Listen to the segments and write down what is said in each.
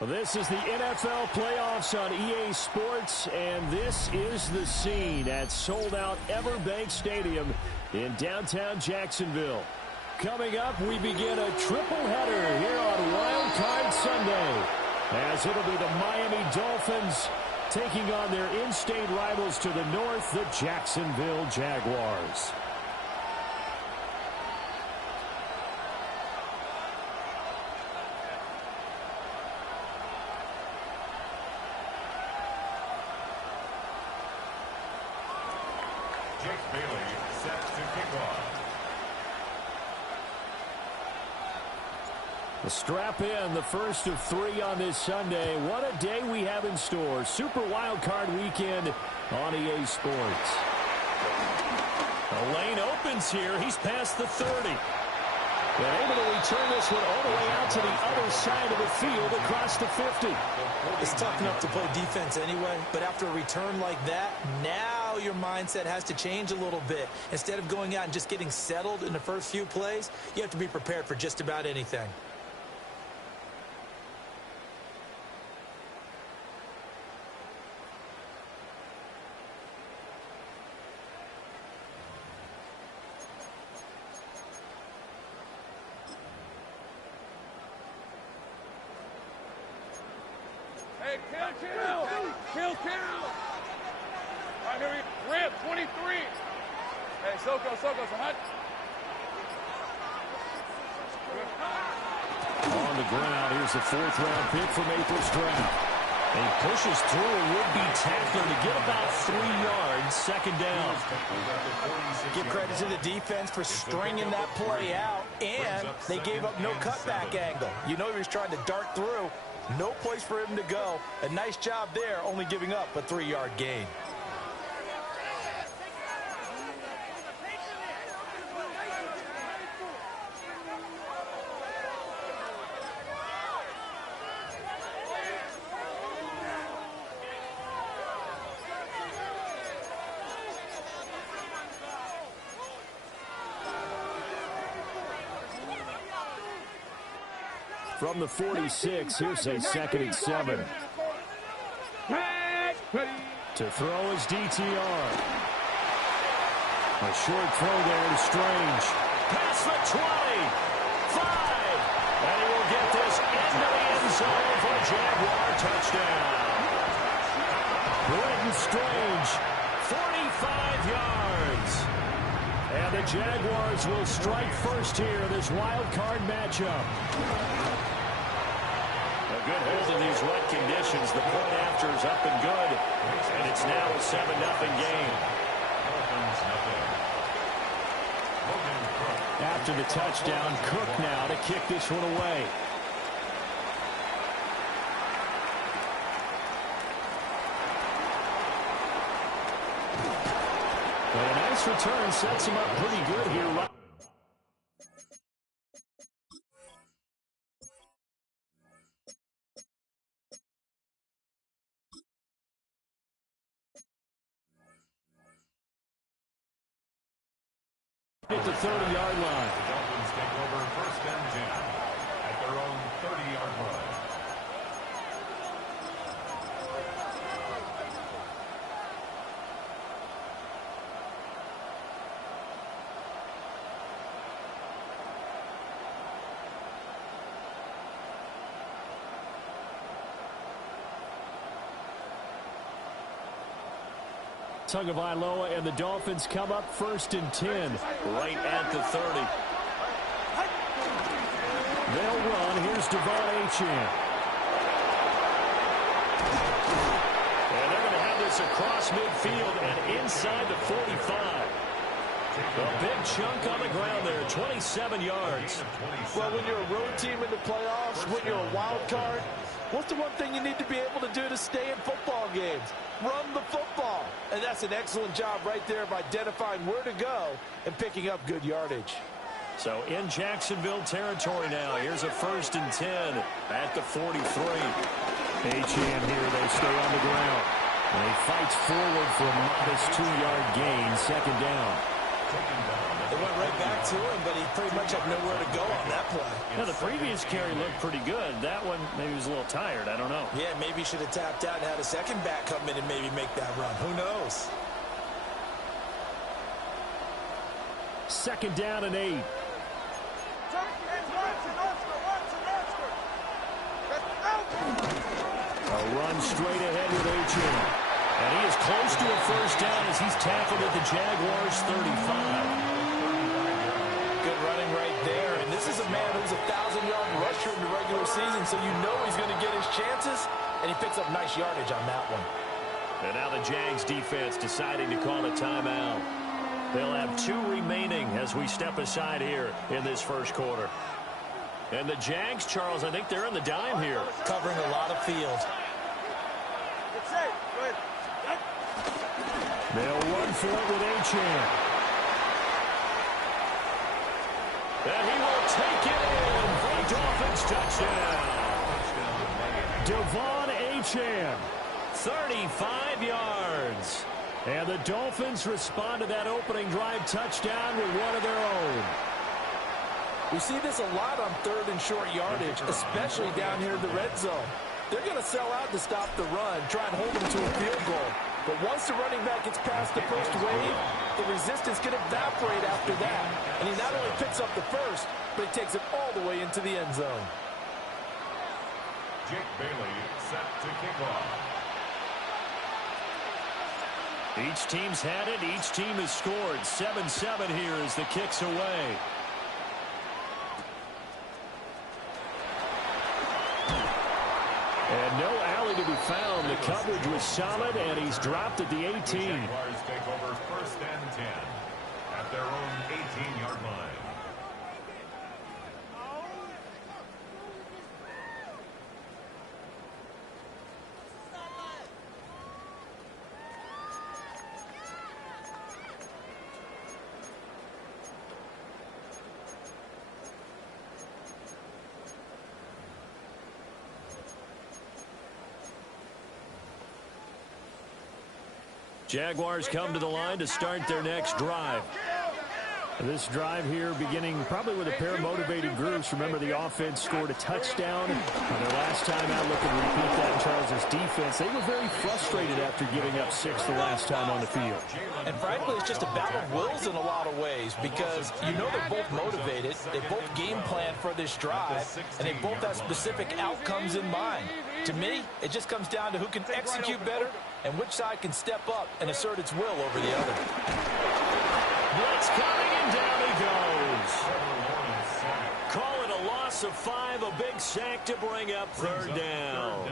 Well, this is the NFL playoffs on EA Sports, and this is the scene at sold-out Everbank Stadium in downtown Jacksonville. Coming up, we begin a triple-header here on Wild Card Sunday, as it'll be the Miami Dolphins taking on their in-state rivals to the north, the Jacksonville Jaguars. Strap in, the first of 3 on this Sunday. What a day we have in store. Super Wild Card weekend on EA Sports. The lane opens here. He's past the 30. And able to return this one all the way out to the other side of the field across the 50. It's tough enough to play defense anyway, but after a return like that, now your mindset has to change a little bit. Instead of going out and just getting settled in the first few plays, you have to be prepared for just about anything. Kill. All right, here we rip, 23. Hey, Soko, Hunt. On the ground, here's the 4th-round pick from April's draft. And he pushes through a would-be tackler to get about 3 yards, second down. Give credit to the defense for stringing that play out, and they gave up no cutback angle. You know he was trying to dart through. No place for him to go. A nice job there, only giving up a 3-yard gain. From the 46, here's a 2nd and 7. To throw is DTR. A short throw there to Strange. Past the 20. 5. And he will get this into the end zone for a Jaguar touchdown. Britton Strange, 45 yards. And the Jaguars will strike first here in this wild card matchup. A good hold in these wet conditions. The point after is up and good. And it's now a 7-0 game. After the touchdown, Cook now to kick this one away. But a nice return sets him up pretty good here. At the 30-yard line. The Dolphins take over 1st and 10 at their own 30-yard line. Tagovailoa and the Dolphins come up 1st and 10, right at the 30. They'll run. Here's Devon Achane. And they're going to have this across midfield and inside the 45. A big chunk on the ground there, 27 yards. Well, when you're a road team in the playoffs, when you're a wild card, what's the one thing you need to be able to do to stay in football games? Run the football. And that's an excellent job right there of identifying where to go and picking up good yardage. So in Jacksonville territory now, here's a 1st and 10 at the 43. Achane here, they stay on the ground. And he fights forward for a modest 2-yard gain, second down. Taking down It went right back to him, but he pretty much had nowhere to go on that play. Now, the previous carry looked pretty good. That one, maybe he was a little tired. I don't know. Yeah, maybe he should have tapped out and had a second back come in and maybe make that run. Who knows? Second down and 8. A run straight ahead with Achane. And he is close to a first down as he's tackled at the Jaguars' 35. Good running right there. And this is a man who's a 1,000-yard rusher in the regular season, so you know he's going to get his chances, and he picks up nice yardage on that one. And now the Jags defense deciding to call a timeout. They'll have 2 remaining as we step aside here in this first quarter. And the Jags, Charles, I think they're in the dime here. Covering a lot of field. They'll run for it with Achane. And he will take it in for a Dolphins touchdown. Devon Achane, 35 yards. And the Dolphins respond to that opening drive touchdown with one of their own. We see this a lot on 3rd and short yardage, especially down here in the red zone. They're going to sell out to stop the run, try and hold them to a field goal. But once the running back gets past the first wave, the resistance can evaporate after that. And he not only picks up the first, but he takes it all the way into the end zone. Jake Bailey set to kick off. Each team's had it. Each team has scored. 7-7 here as the kick's away. And no alley to be found. The coverage was solid, and he's dropped at the 18. The Jaguars take over 1st and 10 at their own 18-yard line. Jaguars come to the line to start their next drive. This drive here beginning probably with a pair of motivated groups. Remember, the offense scored a touchdown on their last time out. Looking to repeat that in Charles's defense. They were very frustrated after giving up 6 the last time on the field. And frankly, it's just a battle of wills in a lot of ways because you know they're both motivated. They both game plan for this drive, and they both have specific outcomes in mind. To me, it just comes down to who can execute better and which side can step up and assert its will over the other. Blitz coming, and down he goes. Call it a loss of 5, a big sack to bring up 3rd down.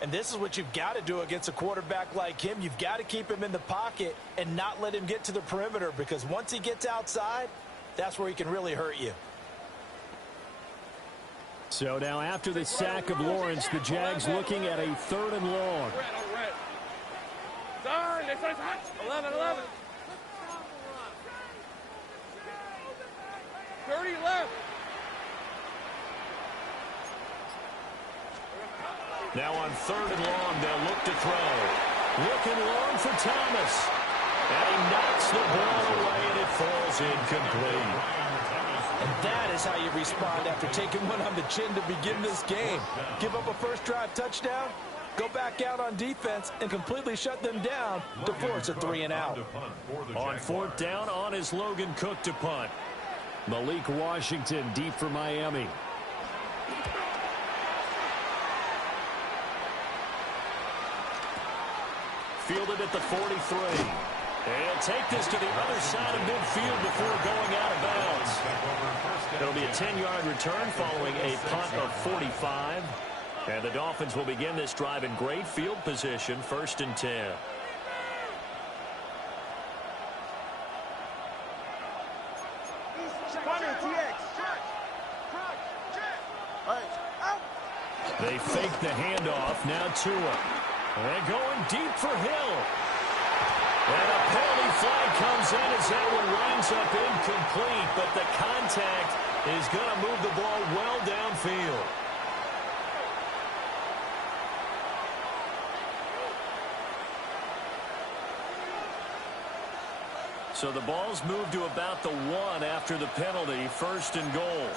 And this is what you've got to do against a quarterback like him. You've got to keep him in the pocket and not let him get to the perimeter because once he gets outside, that's where he can really hurt you. So now after the sack of Lawrence, the Jags looking at a 3rd and long. 11. 30 left. Now on 3rd and long, they'll look to throw. Looking long for Thomas. And he knocks the ball away, and it falls incomplete. And that is how you respond after taking one on the chin to begin this game. Give up a first drive touchdown, go back out on defense, and completely shut them down to force a 3-and-out. On 4th down, on is Logan Cook to punt. Malik Washington deep for Miami. Fielded at the 43. He'll take this to the other side of midfield before going out of bounds. It'll be a 10-yard return following a punt of 45. And the Dolphins will begin this drive in great field position, 1st and 10. They fake the handoff. Now Tua. And going deep for Hill. And a penalty flag comes in as that one winds up incomplete. But the contact is going to move the ball well downfield. So the ball's moved to about the 1 after the penalty, 1st and goal.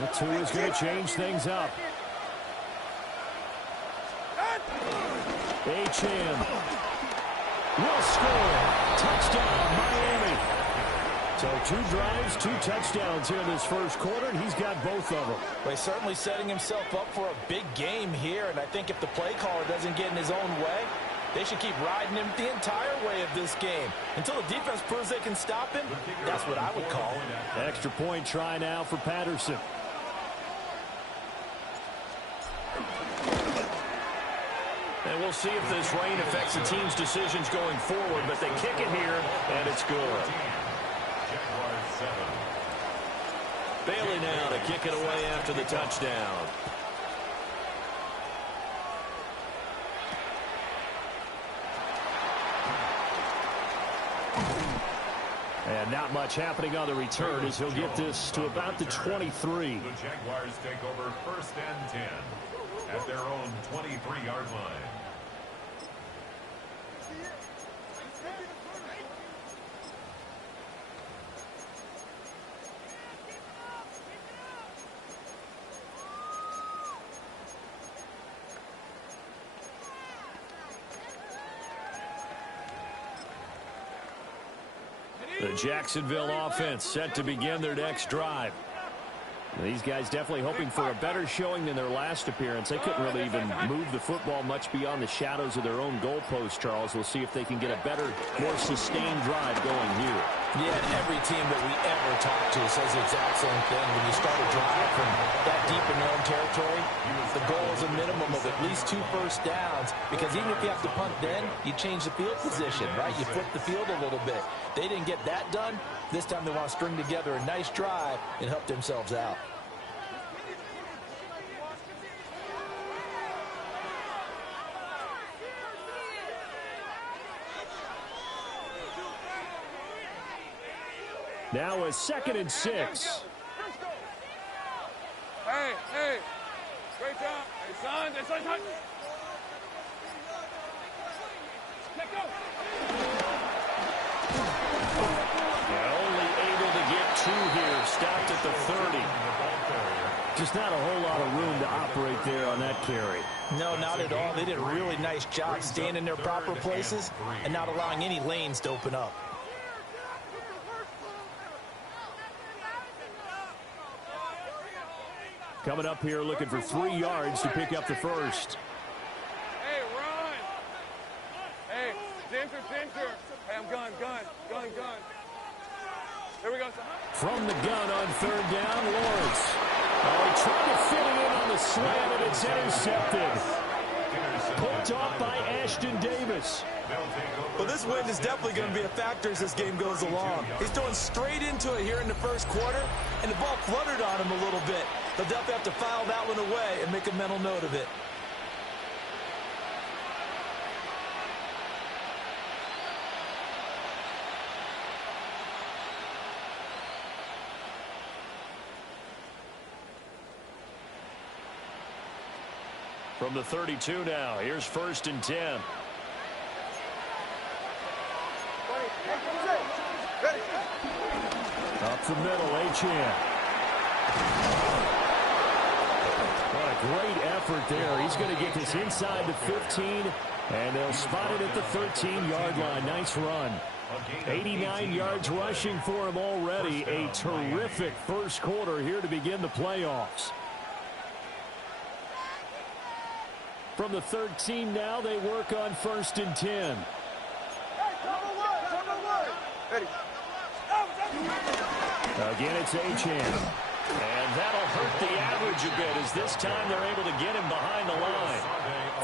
The 2 is going to change things up. Achane will score. Touchdown, Miami. So 2 drives, 2 touchdowns here in this first quarter, and he's got both of them. Well, he's certainly setting himself up for a big game here, and I think if the play caller doesn't get in his own way, they should keep riding him the entire way of this game. Until the defense proves they can stop him, that's what I would call it. Extra point try now for Patterson. And we'll see if this rain affects the team's decisions going forward, but they kick it here, and it's good. Bailey now to kick it away after the touchdown. And not much happening on the return as he'll get this to about the 23. The Jaguars take over 1st and 10 at their own 23-yard line. The Jacksonville offense set to begin their next drive. These guys definitely hoping for a better showing than their last appearance. They couldn't really even move the football much beyond the shadows of their own goalpost, Charles. We'll see if they can get a better, more sustained drive going here. Yeah, and every team that we ever talk to says the exact same thing. When you start a drive from that deep in their own territory, the goal is a minimum of at least 2 first downs, because even if you have to punt then, you change the field position, right? You flip the field a little bit. They didn't get that done. This time they want to string together a nice drive and help themselves out. Now a 2nd and 6. Hey, hey. Great job. Hey, son. Hey, son. Let go. Yeah, only able to get 2 here. Stopped at the 30. Just not a whole lot of room to operate there on that carry. No, not at all. They did a really nice job staying in their proper places and not allowing any lanes to open up. Coming up here looking for 3 yards to pick up the first. Hey, run. Hey, Dinter. Hey, I'm gun. Here we go, son. From the gun on 3rd down, Lawrence. Oh, he tried to fit it in on the slant, and it's intercepted. Picked off by Ashton Davis. Well, this win is definitely going to be a factor as this game goes along. He's throwing straight into it here in the first quarter, and the ball fluttered on him a little bit. They'll definitely have to file that one away and make a mental note of it. From the 32 now, here's 1st and 10. Up the middle, Achane. What a great effort there. He's going to get this inside the 15, and they'll spot it at the 13-yard line. Nice run. 89 yards rushing for him already. A terrific first quarter here to begin the playoffs. From the 13 now, they work on 1st and 10. Again, it's Achane. And that'll hurt the average a bit as this time they're able to get him behind the line.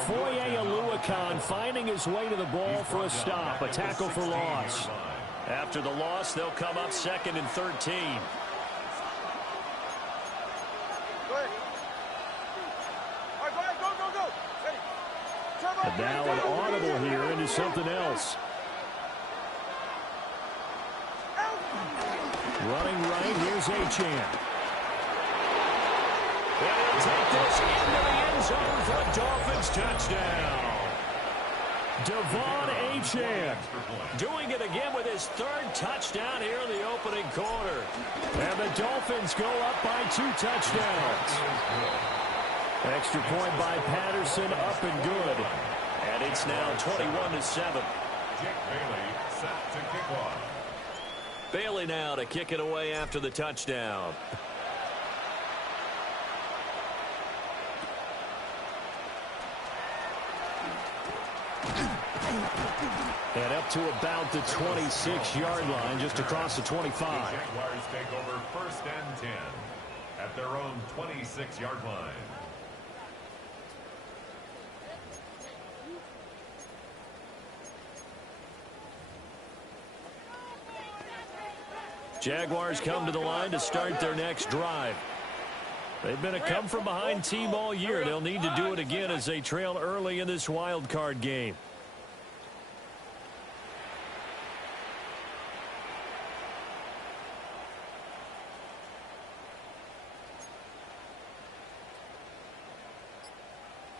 Foye Oluokun finding his way to the ball for a stop. A tackle for loss. After the loss, they'll come up 2nd and 13. And now an audible here into something else. Running right, here's Achane. And he'll take this into the end zone for a Dolphins touchdown. Devon Achane doing it again with his third touchdown here in the opening quarter. And the Dolphins go up by 2 touchdowns. Extra point by Patterson, up and good. And it's now 21-7. Jake Bailey set to kick off. Bailey now to kick it away after the touchdown. And up to about the 26-yard line, just across the 25. The Jaguars take over 1st and 10 at their own 26-yard line. Jaguars come to the line to start their next drive. They've been a come-from-behind team all year. They'll need to do it again as they trail early in this wild card game.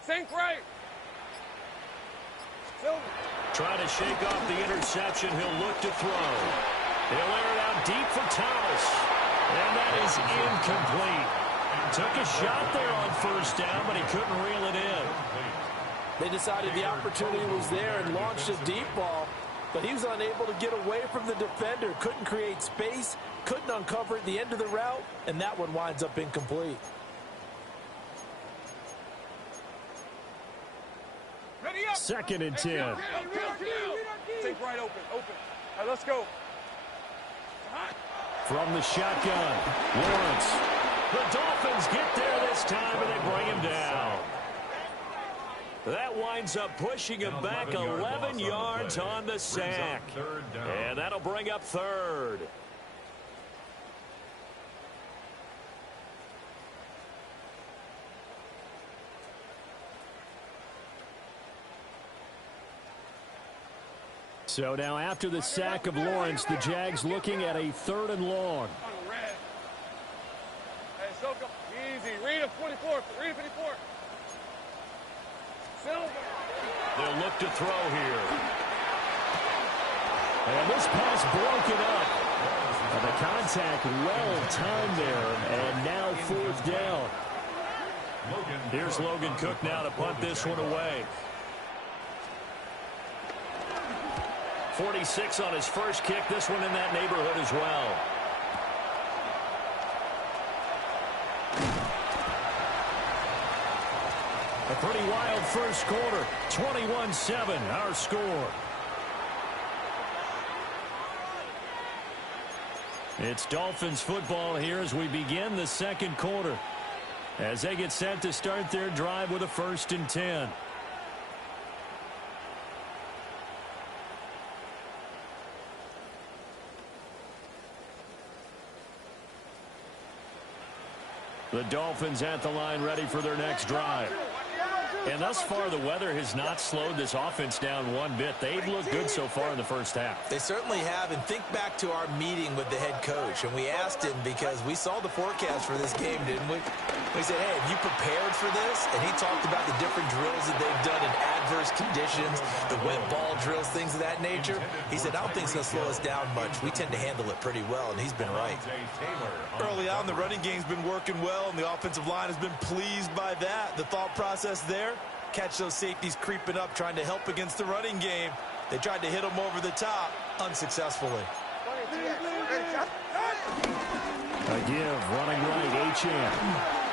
Sink right. Silver. Trying to shake off the interception. He'll look to throw. He'll air it out deep for Thomas. And that is incomplete. Took a shot there on 1st down, but he couldn't reel it in. They decided the opportunity was there and launched a deep ball, but he was unable to get away from the defender. Couldn't create space, couldn't uncover at the end of the route, and that one winds up incomplete. Ready up. 2nd and 10. Take right open. All right, let's go. From the shotgun, Lawrence. The Dolphins get there this time, and they bring him down. That winds up pushing him back 11 yards on the sack. And that'll bring up 3rd. So now after the sack of Lawrence, the Jags looking at a 3rd and long. Hey, Soka, easy. Read a 24. Read a 54. Silver. They'll look to throw here. And this pass broken up. And the contact well timed there. And now 4th down. Here's Logan Cook now to punt this one away. 46 on his first kick. This one in that neighborhood as well. A pretty wild first quarter. 21-7 our score. It's Dolphins football here as we begin the 2nd quarter. As they get set to start their drive with a 1st and 10. The Dolphins at the line ready for their next drive. And thus far, the weather has not slowed this offense down one bit. They've looked good so far in the first half. They certainly have. And think back to our meeting with the head coach. And we asked him because we saw the forecast for this game, didn't we? We said, hey, have you prepared for this? And he talked about the different drills that they've done in adverse conditions, the wet ball drills, things of that nature. He said, I don't think it's going to slow us down much. We tend to handle it pretty well, and he's been right. Early on, the running game's been working well, and the offensive line has been pleased by that. The thought process there, catch those safeties creeping up, trying to help against the running game. They tried to hit them over the top, unsuccessfully. A give, running right, Achane.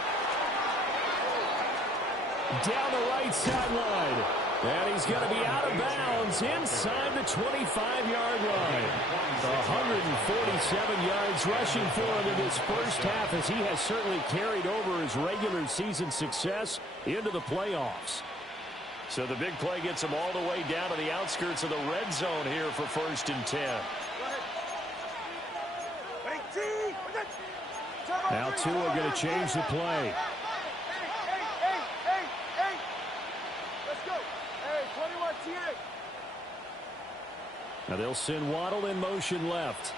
Down the right sideline. And he's going to be out of bounds inside the 25-yard line. 147 yards rushing for him in this first half as he has certainly carried over his regular season success into the playoffs. So the big play gets him all the way down to the outskirts of the red zone here for 1st and 10. Now Tua going to change the play. Now they'll send Waddle in motion left.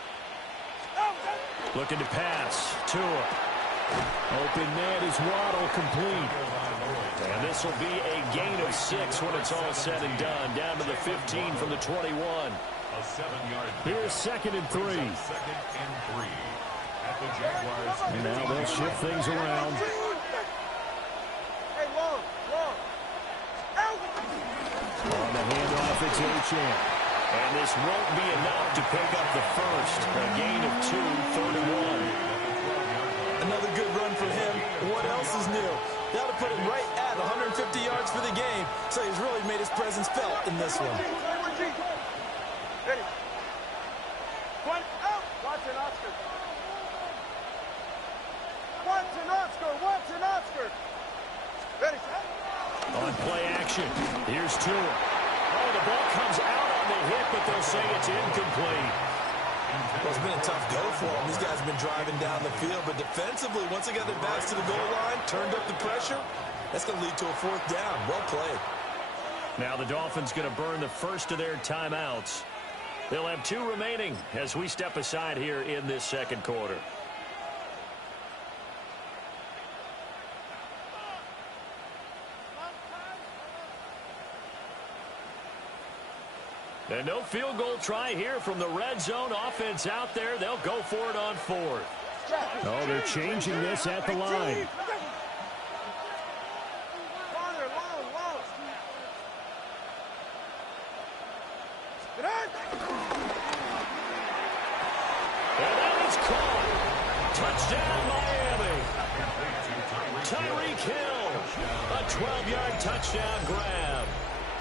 Looking to pass. Tua. Open man is Waddle, complete. And this will be a gain of 6 when it's all said and done. Down to the 15 from the 21. A 7-yard. Here's 2nd and 3. 2nd and 3. At the Jaguars. And now they'll shift things around. Hey, long. On the handoff, it's Achane. And this won't be enough to pick up the first. A gain of 2, 3rd and 1. Another good run for him. What else is new? That'll put him right at 150 yards for the game. So he's really made his presence felt in this one. Ready. One out. Watson Oscar. Watson Oscar. Ready. On play action, here's Tua. Oh, the ball comes out on the hit, but they'll say it's incomplete. Well, it's been a tough go for them. These guys have been driving down the field, but defensively, once they got their backs to the goal line, turned up the pressure, that's going to lead to a 4th down. Well played. Now the Dolphins going to burn the first of their timeouts. They'll have 2 remaining as we step aside here in this 2nd quarter. And no field goal try here from the red zone offense out there. They'll go for it on 4th. Oh, they're changing this at the line. And that is caught. Touchdown, Miami. Tyreek Hill. A 12-yard touchdown grab.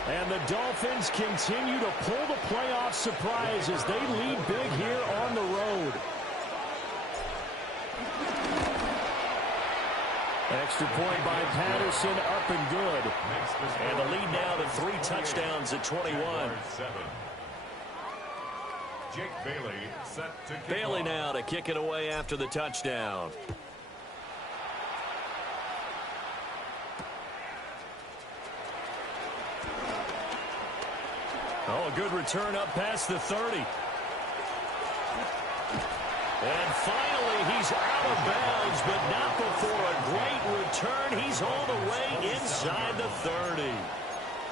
And the Dolphins continue to pull the playoff surprise as they lead big here on the road. Extra point by Patterson, up and good. And the lead now to 3 touchdowns at 21. Jake Bailey set to kick Bailey off. now to kick it away after the touchdown. Oh, a good return up past the 30. And finally, he's out of bounds, but not before a great return. He's all the way inside the 30.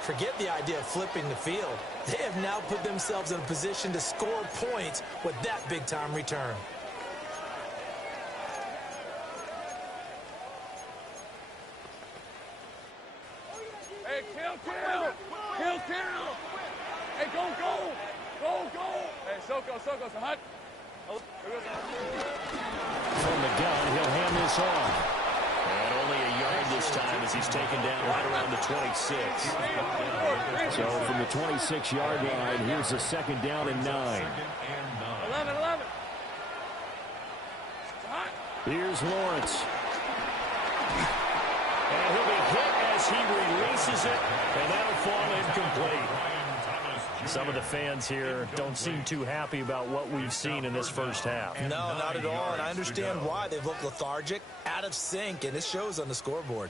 Forget the idea of flipping the field. They have now put themselves in a position to score points with that big-time return. Hey, kill. Hey, go. Hey, Soko, so hot. From the gun, he'll hand this off. And only a yard this time as he's taken down right around the 26. So from the 26-yard line, here's a 2nd down and 9. 11. Here's Lawrence. And he'll be hit as he releases it, and that'll fall incomplete. Some of the fans here don't seem too happy about what we've seen in this first half. No, not at all, and I understand why. They've looked lethargic, out of sync, and it shows on the scoreboard.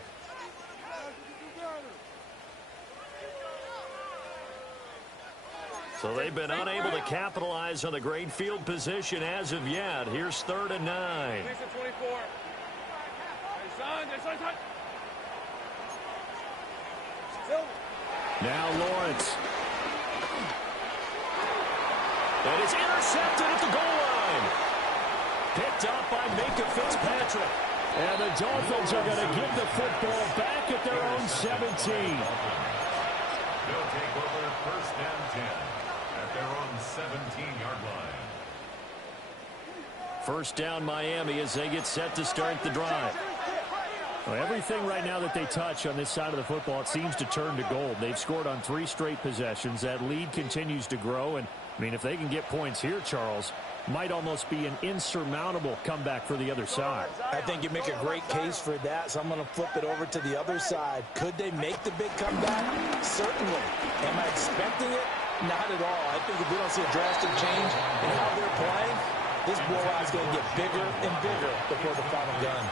So they've been unable to capitalize on the great field position as of yet. Here's 3rd and 9. 24. Hey, son. Now Lawrence. And it's intercepted at the goal line. Picked up by Minka Fitzpatrick. And the Dolphins are going to get the football back at their own 17. They'll take over 1st and 10 at their own 17-yard line. 1st down Miami as they get set to start the drive. Well, everything right now that they touch on this side of the football, it seems to turn to gold. They've scored on 3 straight possessions. That lead continues to grow. And, I mean, if they can get points here, Charles, might almost be an insurmountable comeback for the other side. I think you make a great case for that, so I'm going to flip it over to the other side. Could they make the big comeback? Certainly. Am I expecting it? Not at all. I think if we don't see a drastic change in how they're playing, this blowout is going to get bigger and bigger before the final gun.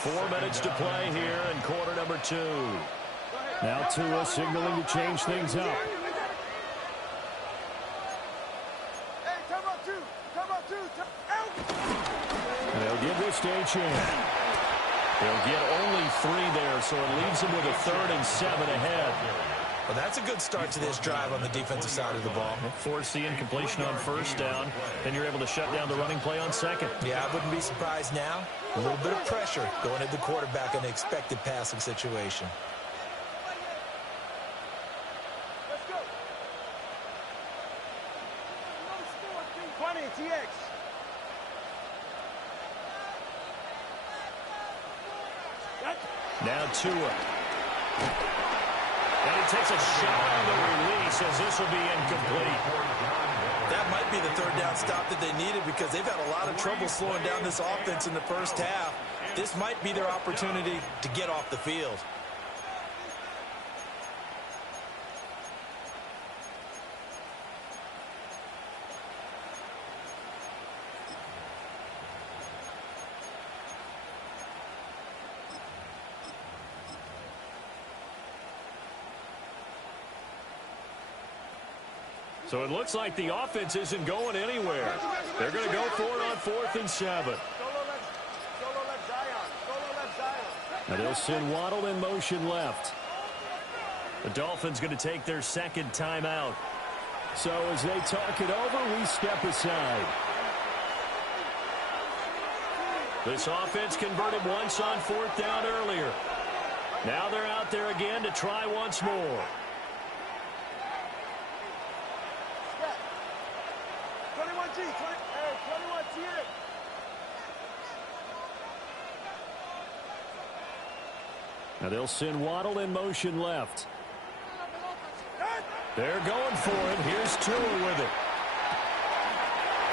4 minutes to play here in quarter number 2. Now Tua signaling to change things up. They'll give this to Achane. They'll get only 3 there, so it leaves them with a 3rd and 7 ahead. Well, that's a good start to this drive on the defensive side of the ball. Force the incompletion on 1st down, then you're able to shut down the running play on 2nd. Yeah, I wouldn't be surprised now. A little bit of pressure going at the quarterback in an expected passing situation. Let's go. 20, TX. Now Tua. And he takes a shot on the release as this will be incomplete. That might be the 3rd down stop that they needed because they've had a lot of trouble slowing down this offense in the 1st half. This might be their opportunity to get off the field. So it looks like the offense isn't going anywhere. They're going to go for it on 4th and 7. Solo left Zion. Solo left Zion. Now they'll send Waddle in motion left. The Dolphins going to take their 2nd timeout. So as they talk it over, we step aside. This offense converted once on 4th down earlier. Now they're out there again to try once more. 21G. 21T. Now they'll send Waddle in motion left. They're going for it. Here's Tua with it.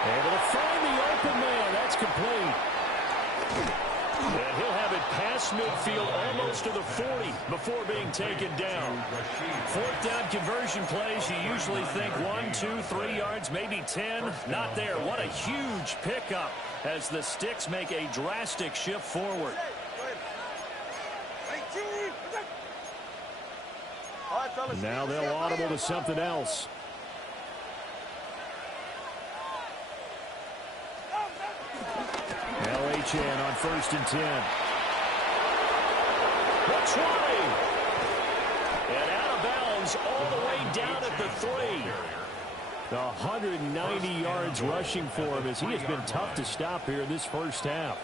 Able to find the open man. That's complete. And he'll have it past midfield almost to the 40 before being taken down. 4th down conversion plays, you usually think 1, 2, 3 yards, maybe 10. Not there. What a huge pickup as the Sticks make a drastic shift forward. And now they'll audible to something else. Achane on 1st and 10. The 20. And out of bounds all the way down at the 3. The 190 yards rushing for him as he has been tough to stop here in this 1st half.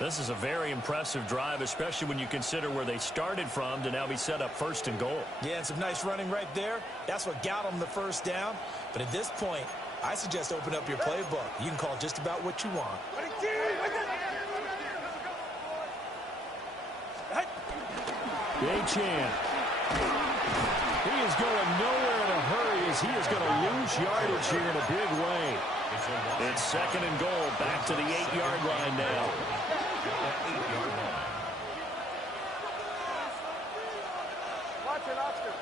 This is a very impressive drive, especially when you consider where they started from to now be set up 1st and goal. Yeah, and some nice running right there. That's what got them the 1st down. But at this point, I suggest open up your playbook. You can call just about what you want. Achane. He is going nowhere in a hurry as he is going to lose yardage here in a big way. It's 2nd and goal. Back to the 8-yard line now. Watch it, Oscar.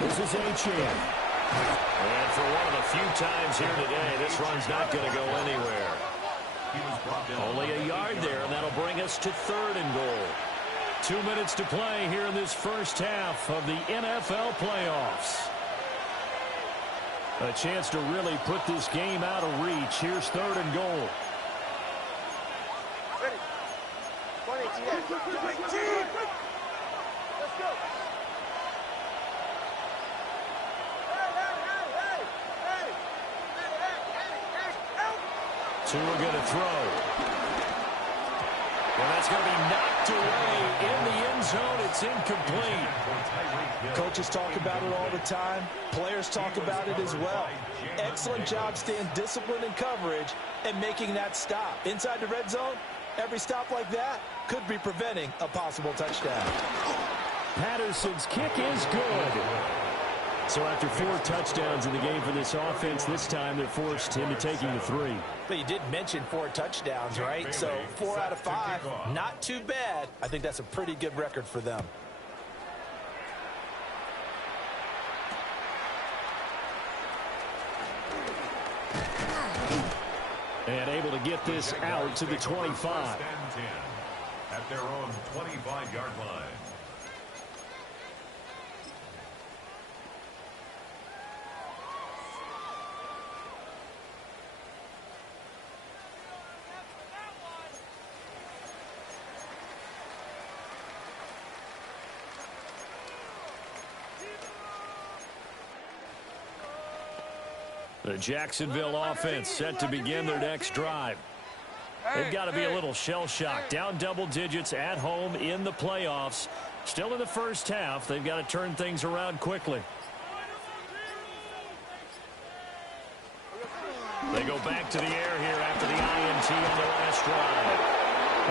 This is Achane. And for one of the few times here today, this run's not going to go anywhere. Only a yard there, and that'll bring us to 3rd and goal. 2 minutes to play here in this 1st half of the NFL playoffs. A chance to really put this game out of reach. Here's 3rd and goal. Ready. 20, let's go. Tua going to throw. Well, that's going to be knocked away in the end zone. It's incomplete. Coaches talk about it all the time. Players talk about it as well. Excellent job staying disciplined in coverage and making that stop. Inside the red zone, every stop like that could be preventing a possible touchdown. Patterson's kick is good. So after 4 touchdowns in the game for this offense, this time they're forced into taking the 3. But you did mention 4 touchdowns, right? So 4 out of 5, not too bad. I think that's a pretty good record for them. And able to get this out to the 25. At their own 25-yard line. The Jacksonville offense set to begin their next drive. They've got to be a little shell-shocked. Down double digits at home in the playoffs. Still in the first half. They've got to turn things around quickly. They go back to the air here after the INT on the last drive.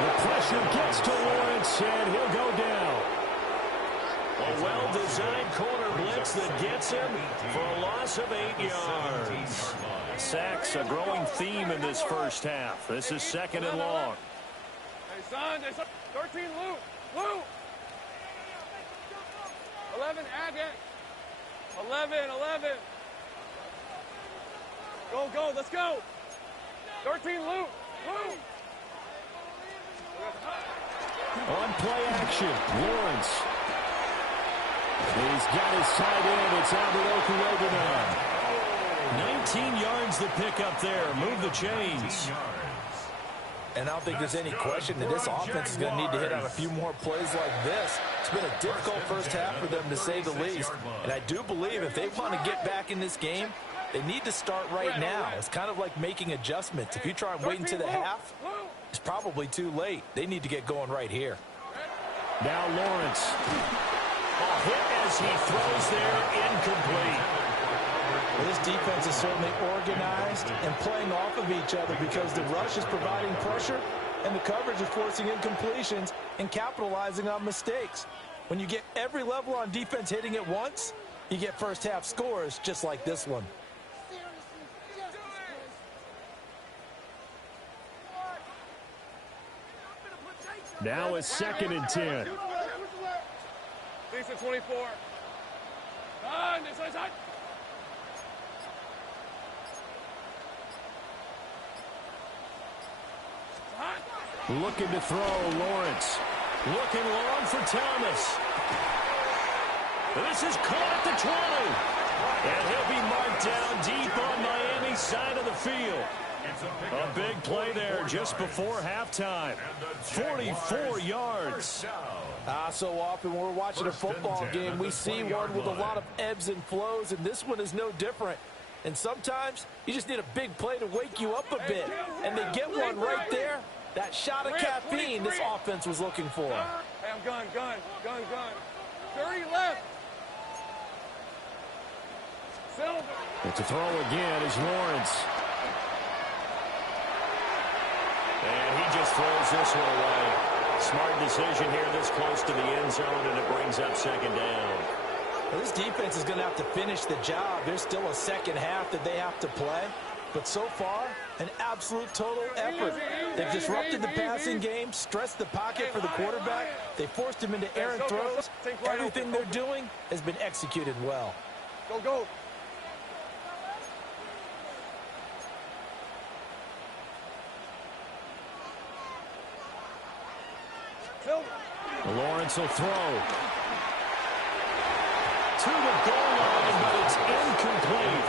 The pressure gets to Lawrence, and he'll go down. A well-designed corner blitz that gets him for a loss of 8 yards. Sacks, a growing theme in this first half. This is second and long. Hey, son, 13, Luke. Luke. 11, Agate. 11. Go, let's go. 13, Luke. On play action, Lawrence. He's got his tight end. It's Albert Okuroganon. 19 yards to pick up there. Move the chains. And I don't think there's any question that this offense is going to need to hit on a few more plays like this. It's been a difficult first half for them, to say the least. And I do believe if they want to get back in this game, they need to start right now. It's kind of like making adjustments. If you try and wait until the half, it's probably too late. They need to get going right here. Now Lawrence. A hit as he throws there, incomplete. Well, this defense is certainly organized and playing off of each other because the rush is providing pressure and the coverage is forcing incompletions and capitalizing on mistakes. When you get every level on defense hitting at once, you get first half scores just like this one. Now it's second and 10. Decent 24. This Looking to throw, Lawrence. Looking long for Thomas. This is caught at the 20. And he'll be marked down deep on Miami's side of the field. A big play there just before halftime. 44 yards. So often we're watching a football game, we see one with a lot of ebbs and flows, and this one is no different. And sometimes you just need a big play to wake you up a bit. And they get one right there. That shot of caffeine this offense was looking for. Hey, I'm gun. 30 left. Silver. And to throw again is Lawrence. And he just throws this one away. Smart decision here this close to the end zone, and it brings up second down. Well, this defense is going to have to finish the job. There's still a second half that they have to play. But so far, an absolute total effort. They've disrupted the passing game, stressed the pocket for the quarterback. They forced him into errant throws. Everything they're doing has been executed well. Go. Lawrence will throw. To the goal line, but it's incomplete.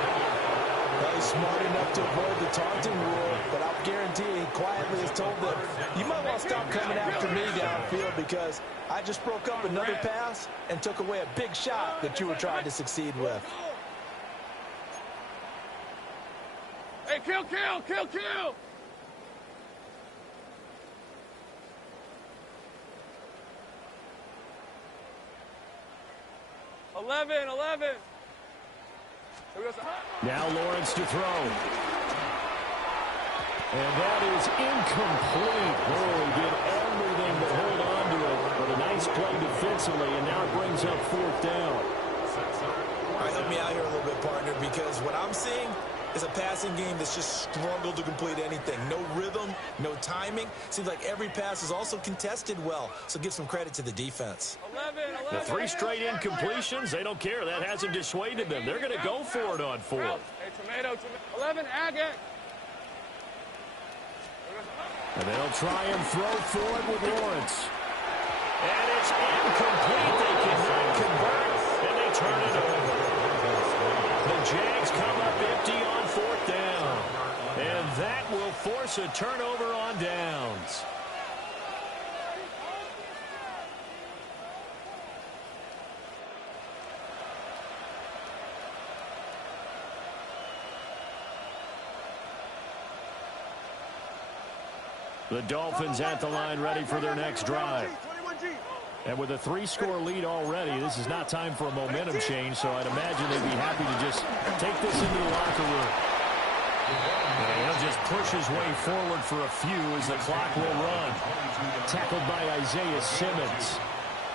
Well, he's smart enough to avoid the taunting rule, but I'll guarantee he quietly has told them, you might want to stop coming after me downfield because I just broke up another pass and took away a big shot that you were trying to succeed with. Hey, kill. 11. Now Lawrence to throw. And that is incomplete. Oh, he did everything but hold on to it. But a nice play defensively, and now it brings up fourth down. All right, help me out here a little bit, partner, because what I'm seeing is a passing game that's just struggled to complete anything. No rhythm, no timing. Seems like every pass is also contested well, so give some credit to the defense. 11. The 3 straight incompletions, they don't care. That hasn't dissuaded them. They're going to go for it on fourth. Hey, tomato. 11, Agate. And they'll try and throw for it with Lawrence. And it's incomplete. They cannot convert, and they turn it over. The Jags come up empty on fourth down. And that will force a turnover on downs. The Dolphins at the line ready for their next drive. And with a 3-score lead already, this is not time for a momentum change, so I'd imagine they'd be happy to just take this into the locker room. And he'll just push his way forward for a few as the clock will run. Tackled by Isaiah Simmons.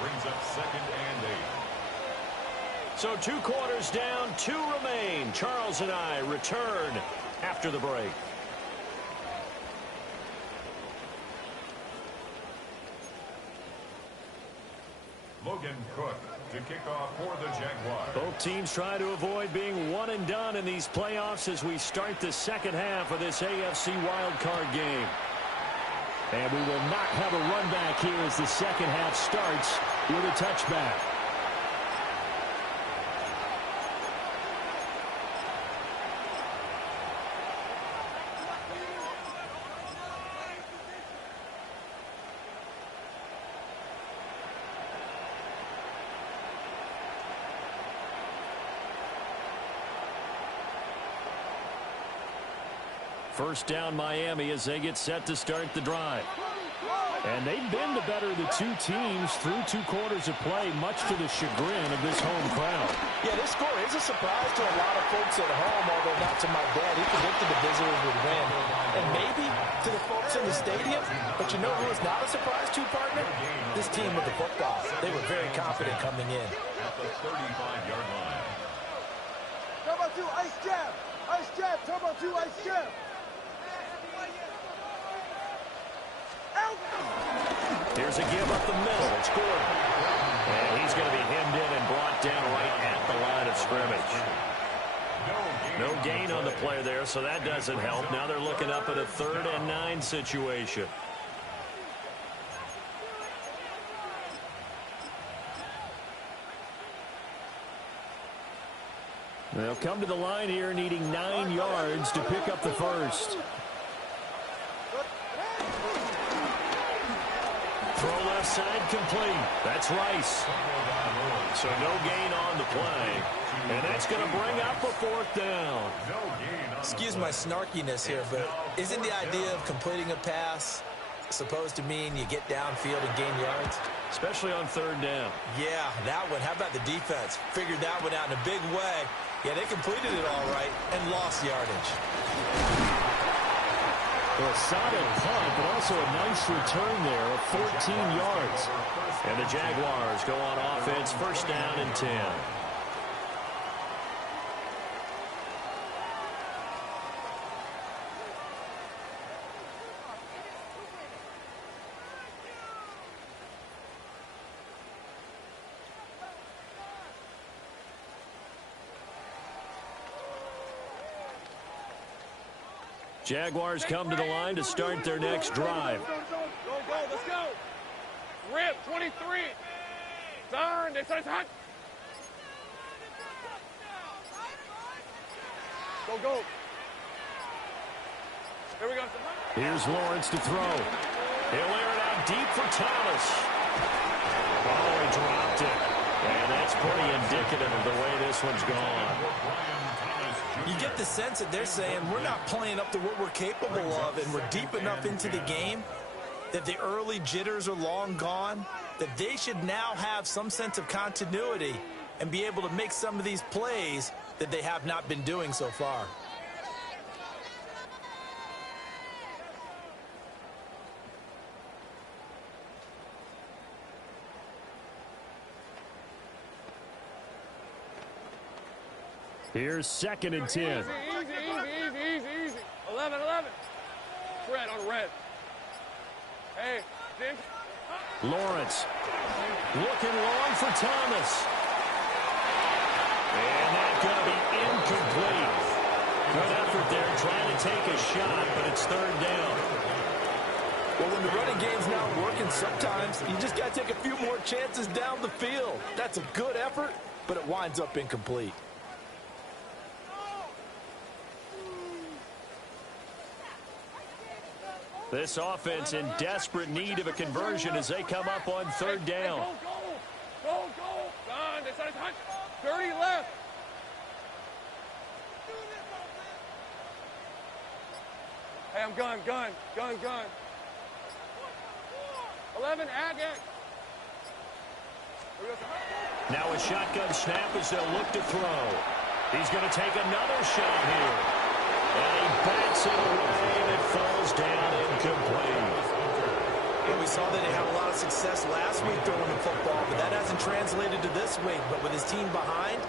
Brings up 2nd and 8. So 2 quarters down, 2 remain. Charles and I return after the break. Logan Cook to kick off for the Jaguars. Both teams try to avoid being one and done in these playoffs as we start the second half of this AFC wildcard game. And we will not have a run back here as the second half starts with a touchback. First down Miami as they get set to start the drive. And they've been the better of the 2 teams through 2 quarters of play, much to the chagrin of this home crowd. Yeah, this score is a surprise to a lot of folks at home, although not to my dad. He predicted the visitors would win. And maybe to the folks in the stadium. But you know who is not a surprise to, partner? This team with the football. They were very confident coming in. At the 35-yard line. Turbo 2, ice jab. Ice jab, turbo 2, ice jab. Here's a give up the middle. It's Gordon. And he's going to be hemmed in and brought down right at the line of scrimmage. No gain on the play there, so that doesn't help. Now they're looking up at a 3rd and 9 situation. They'll come to the line here needing 9 yards to pick up the first. Throw left side complete. That's Rice. So no gain on the play. And that's going to bring up a 4th down. Excuse my snarkiness here, but isn't the idea of completing a pass supposed to mean you get downfield and gain yards? Especially on 3rd down. Yeah, that one. How about the defense? Figured that one out in a big way. Yeah, they completed it all right and lost yardage. A solid punt, but also a nice return there of 14 yards. And the Jaguars go on offense, 1st down and 10. Jaguars come to the line to start their next drive. Go, let's go. Rip, 23. Turn, they start hot. Go. Here we go. Here's Lawrence to throw. He'll air it out deep for Thomas. Oh, he dropped it. And that's pretty indicative of the way this one's gone. You get the sense that they're saying we're not playing up to what we're capable of, and we're deep enough into the game that the early jitters are long gone, that they should now have some sense of continuity and be able to make some of these plays that they have not been doing so far. Here's 2nd and 10. Easy. 11. Red on red. Hey, Jim. Lawrence looking long for Thomas. And that's going to be incomplete. Good effort there trying to take a shot, but it's 3rd down. Well, when the running game's not working, sometimes you just got to take a few more chances down the field. That's a good effort, but it winds up incomplete. This offense in desperate need of a conversion as they come up on 3rd down. Go. Don, they started hot. 30 left. Hey, I'm gun. 11, Agate. Now a shotgun snap as they'll look to throw. He's going to take another shot here. And he bats it away, and it falls down incomplete. Well, we saw that he had a lot of success last week throwing the football, but that hasn't translated to this week. But with his team behind,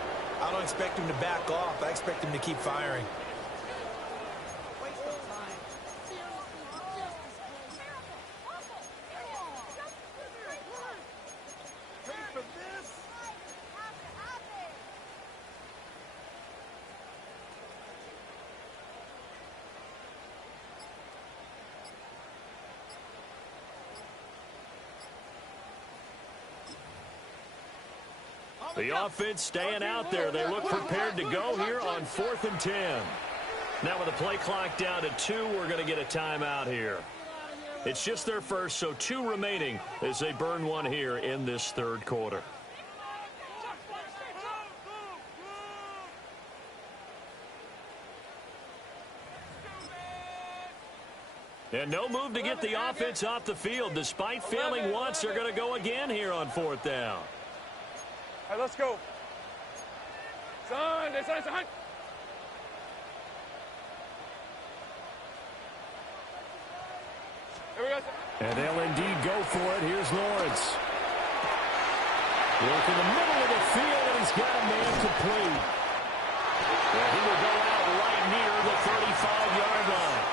I don't expect him to back off. I expect him to keep firing. The offense staying out there. They look prepared to go here on 4th and 10. Now with the play clock down to 2, we're going to get a timeout here. It's just their first, so 2 remaining as they burn one here in this third quarter. And no move to get the offense off the field. Despite failing once, they're going to go again here on 4th down. All right, let's go. Son. Here we go. And they'll indeed go for it. Here's Lawrence. Work in the middle of the field, and he's got a man complete. And he will go out right near the 35-yard line.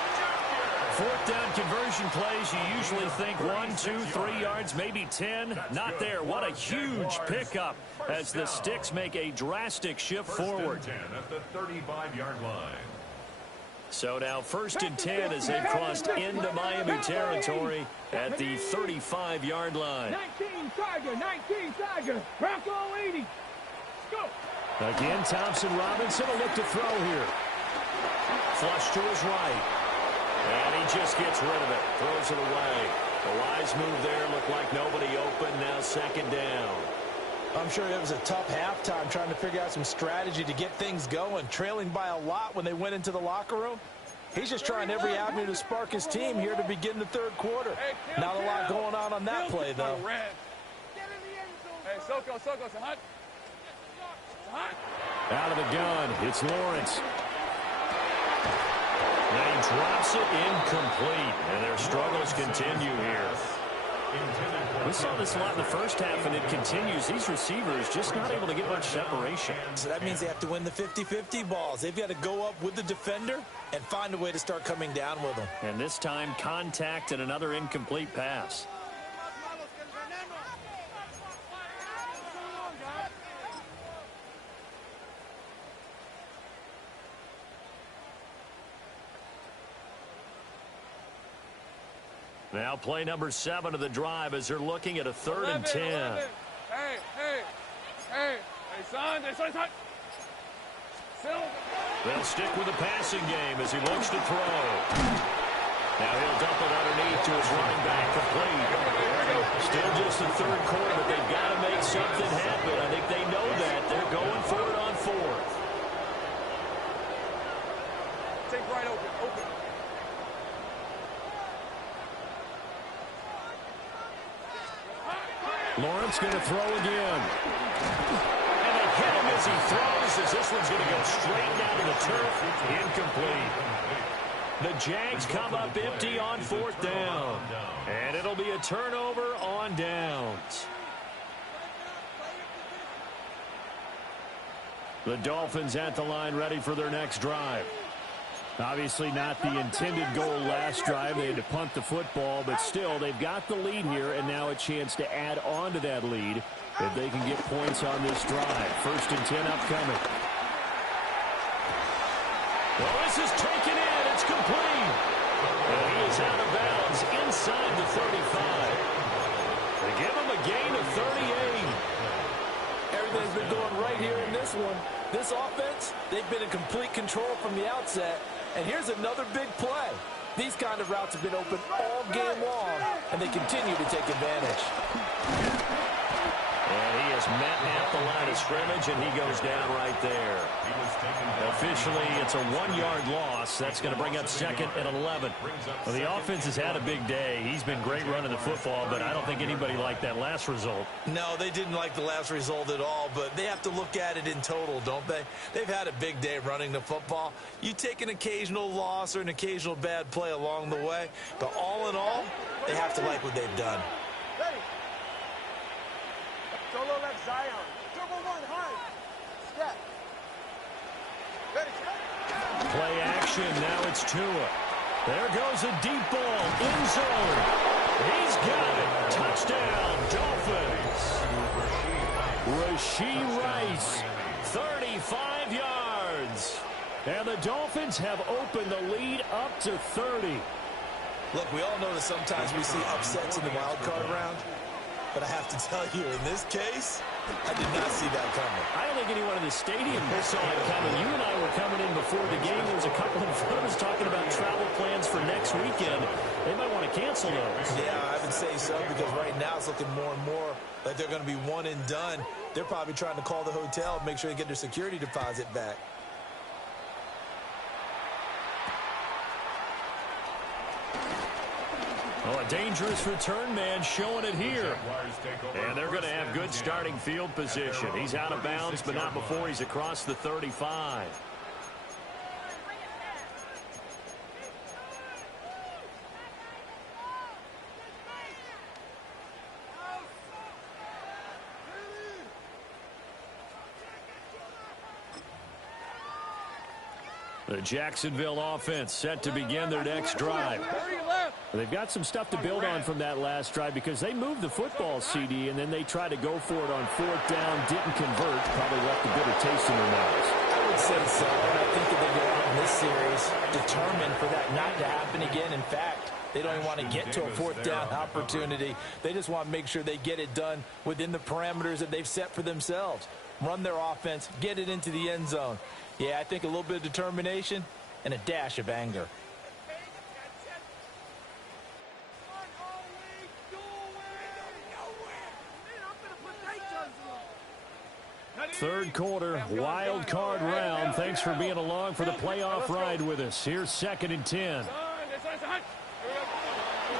4th down conversion plays, you usually think 1, 2, 3 yards, maybe 10. Not there. What a huge pickup as the Sticks make a drastic shift forward. 10 at the 35-yard line. So now 1st and 10 as they've crossed into Miami territory at the 35-yard line. 19 Tiger, Bronco 80. Go. Again, Thompson Robinson will look to throw here. Flush to his right. And he just gets rid of it. Throws it away. The wise move there. Looked like nobody open. Now 2nd down. I'm sure it was a tough halftime trying to figure out some strategy to get things going. Trailing by a lot when they went into the locker room. He's just trying every avenue to spark his team here to begin the third quarter. Not a lot going on that play, though. Hey, Soko, it's hot. Out of the gun, it's Lawrence. Now he drops it incomplete, and their struggles continue here. We saw this a lot in the first half, and it continues. These receivers just not able to get much separation. So that means they have to win the 50-50 balls. They've got to go up with the defender and find a way to start coming down with them. And this time, contact and another incomplete pass. Now play number 7 of the drive as they're looking at a 3rd and 10. Hey, son. They'll stick with the passing game as he looks to throw. Now he'll dump it underneath to his running back, complete. Still just the third quarter, but they've got to make something happen. I think they know that. They're going for it on 4th. Take right open. Lawrence going to throw again. And they hit him as he throws, as this one's going to go straight down to the turf. Incomplete. The Jags come up empty on 4th down. And it'll be a turnover on downs. The Dolphins at the line ready for their next drive. Obviously not the intended goal last drive. They had to punt the football, but still, they've got the lead here, and now a chance to add on to that lead if they can get points on this drive. 1st and 10 upcoming. Well, this is taken in. It's complete. And he is out of bounds inside the 35. They give him a gain of 38. Everything's been going right here in this one. This offense, they've been in complete control from the outset. And here's another big play. These kind of routes have been open all game long, and they continue to take advantage. And he just met at the line of scrimmage, and he goes down right there. Officially, it's a 1-yard loss. That's going to bring up 2nd and 11. Well, the offense has had a big day. He's been great running the football, but I don't think anybody liked that last result. No, they didn't like the last result at all, but they have to look at it in total, don't they? They've had a big day running the football. You take an occasional loss or an occasional bad play along the way, but all in all, they have to like what they've done. Ready. Solo left Zion. Turbo 1, hard. Step. Ready, step. Play action. Now it's Tua. There goes a deep ball. End zone. He's got it. Touchdown, Dolphins. Rashee Rice, 35 yards. And the Dolphins have opened the lead up to 30. Look, we all know that sometimes we see upsets in the wild card round, but I have to tell you, in this case, I did not see that coming. I don't think anyone in the stadium saw it coming. You and I were coming in before the game. There was a couple in front of us talking about travel plans for next weekend. They might want to cancel those. Yeah, I would say so, because right now it's looking more and more like they're going to be one and done. They're probably trying to call the hotel and make sure they get their security deposit back. Oh, a dangerous return man showing it here. And they're going to have good starting field position. He's out of bounds, but not before he's across the 35. The Jacksonville offense set to begin their next drive. They've got some stuff to build on from that last drive because they moved the football, CD, and then they tried to go for it on 4th down, didn't convert, probably left a bitter taste in their mouths. I would say so, and I think that they go out in this series determined for that not to happen again. In fact, they don't even want to get to a 4th down opportunity. They just want to make sure they get it done within the parameters that they've set for themselves. Run their offense, get it into the end zone. Yeah, I think a little bit of determination and a dash of anger. Third quarter, wild card round. Thanks for being along for the playoff ride with us. Here's 2nd and 10.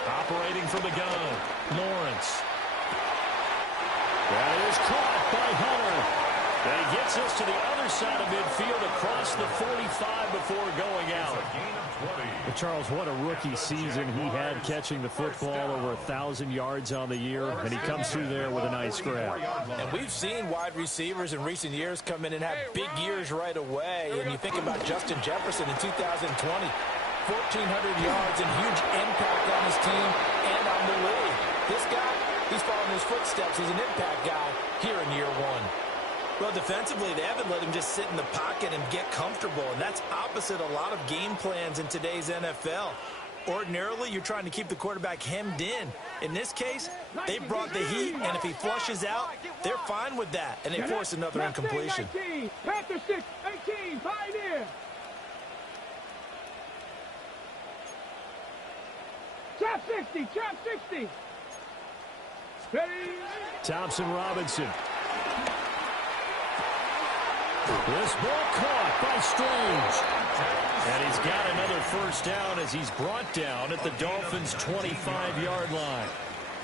Operating from the gun, Lawrence. That is caught by Hunter. And he gets us to the other side of midfield across the 45 before going out. Well, Charles, what a rookie season he had catching the football, over 1,000 yards on the year, and he comes through there with a nice grab. And we've seen wide receivers in recent years come in and have big years right away. And you think about Justin Jefferson in 2020, 1,400 yards and huge impact on his team and on the league. This guy, he's following his footsteps as an impact guy here in year 1. Well, defensively, they haven't let him just sit in the pocket and get comfortable, and that's opposite a lot of game plans in today's NFL. Ordinarily, you're trying to keep the quarterback hemmed in. In this case, they brought the heat, and if he flushes out, they're fine with that, and they force another incompletion. 19, Panther 6, 18, Pioneer. Trap 60, trap 60. Ready. Thompson Robinson. This ball caught by Strange. And he's got another first down as he's brought down at the Dolphins' 25-yard line.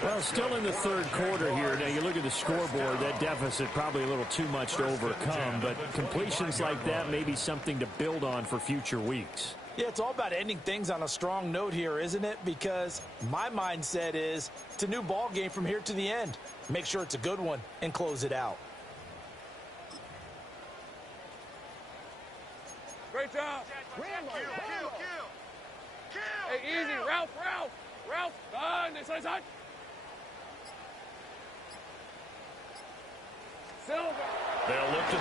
Well, still in the third quarter here. Now, you look at the scoreboard, that deficit probably a little too much to overcome, but completions like that may be something to build on for future weeks. Yeah, it's all about ending things on a strong note here, isn't it? Because my mindset is it's a new ball game from here to the end. Make sure it's a good one and close it out. Great job. Hey, easy. Ralph. Done. This side. Silver. They'll look to